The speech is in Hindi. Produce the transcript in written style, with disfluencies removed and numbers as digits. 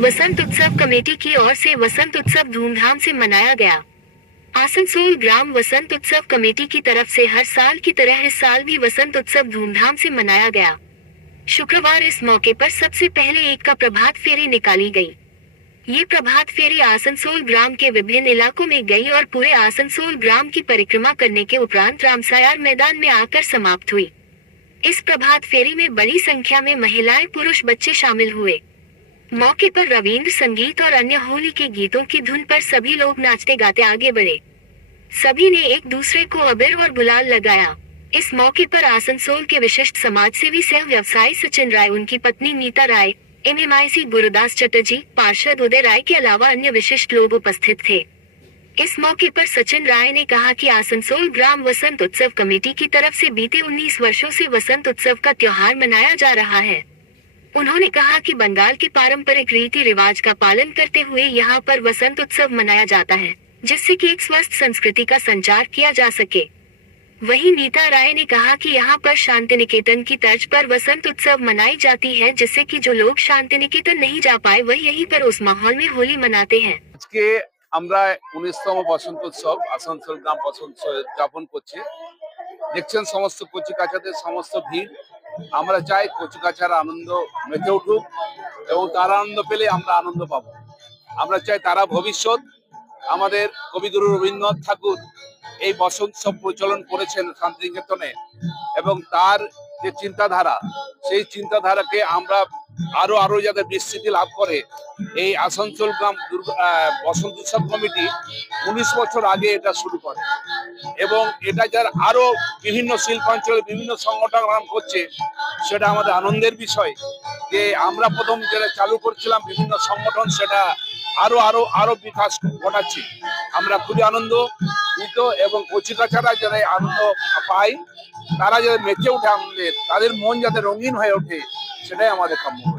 वसंत उत्सव कमेटी की ओर से वसंत उत्सव धूमधाम से मनाया गया। आसनसोल ग्राम वसंत उत्सव कमेटी की तरफ से हर साल की तरह इस साल भी वसंत उत्सव धूमधाम से मनाया गया। शुक्रवार इस मौके पर सबसे पहले ईद का प्रभात फेरी निकाली गई। ये प्रभात फेरी आसनसोल ग्राम के विभिन्न इलाकों में गई और पूरे आसनसोल ग्राम की परिक्रमा करने के उपरांत रामसायार मैदान में आकर समाप्त हुई। इस प्रभात फेरी में बड़ी संख्या में महिलाएं, पुरुष, बच्चे शामिल हुए। मौके पर रविंद्र संगीत और अन्य होली के गीतों की धुन पर सभी लोग नाचते गाते आगे बढ़े। सभी ने एक दूसरे को अबीर और गुलाल लगाया। इस मौके पर आसनसोल के विशिष्ट समाजसेवी सह व्यवसायी सचिन राय, उनकी पत्नी नीता राय, MMIC गुरुदास चटर्जी, पार्षद उदय राय के अलावा अन्य विशिष्ट लोग उपस्थित थे। इस मौके पर सचिन राय ने कहा कि आसनसोल ग्राम वसंत उत्सव कमेटी की तरफ से बीते 19 वर्षों से वसंत उत्सव का त्योहार मनाया जा रहा है। उन्होंने कहा कि बंगाल के पारंपरिक रीति रिवाज का पालन करते हुए यहाँ पर वसंत उत्सव मनाया जाता है, जिससे कि एक स्वस्थ संस्कृति का संचार किया जा सके। वहीं नीता राय ने कहा कि यहाँ पर शांति निकेतन की तर्ज पर वसंत उत्सव मनाई जाती है, जिससे कि जो लोग शांति निकेतन नहीं जा पाए वह यहीं पर उस माहौल में होली मनाते हैं। আজকে আমরা 19তম বসন্ত উৎসব আসানসোল গ্রাম বসন্ত উদযাপন করছি। দেখছেন সমস্ত কচিকাচাদের সমস্ত ভিড়। আমরা চাই কচিকাচার আনন্দ মেতে উঠুক এবং তারা আনন্দ পেলে আমরা আনন্দ পাবো। আমরা চাই তারা ভবিষ্যৎ। আমাদের কবিগুরু রবীন্দ্রনাথ ঠাকুর এই বসন্ত উৎসব প্রচলন করেছেন শান্তিনিকেতনে এবং তার যে চিন্তাধারা, সেই চিন্তাধারাকে আমরা আরো আরো যাতে বিস্তৃতি লাভ করে, এই আসানসোল গ্রাম বসন্ত উৎসব কমিটি 19 বছর আগে এটা শুরু করে এবং এটা যার আরো বিভিন্ন শিল্পাঞ্চলে বিভিন্ন সংগঠন করছে, সেটা আমাদের আনন্দের বিষয় যে আমরা প্রথম যেটা চালু করছিলাম বিভিন্ন সংগঠন, সেটা আরো আরো আরো বিকাশ ঘটাচ্ছি। আমরা খুবই আনন্দিত এবং কচিকাচারা যারা আনন্দ পায়, তারা যাতে মেতে ওঠে আনন্দের, তাদের মন যাতে রঙিন হয়ে ওঠে, সেটাই আমাদের কাম্য।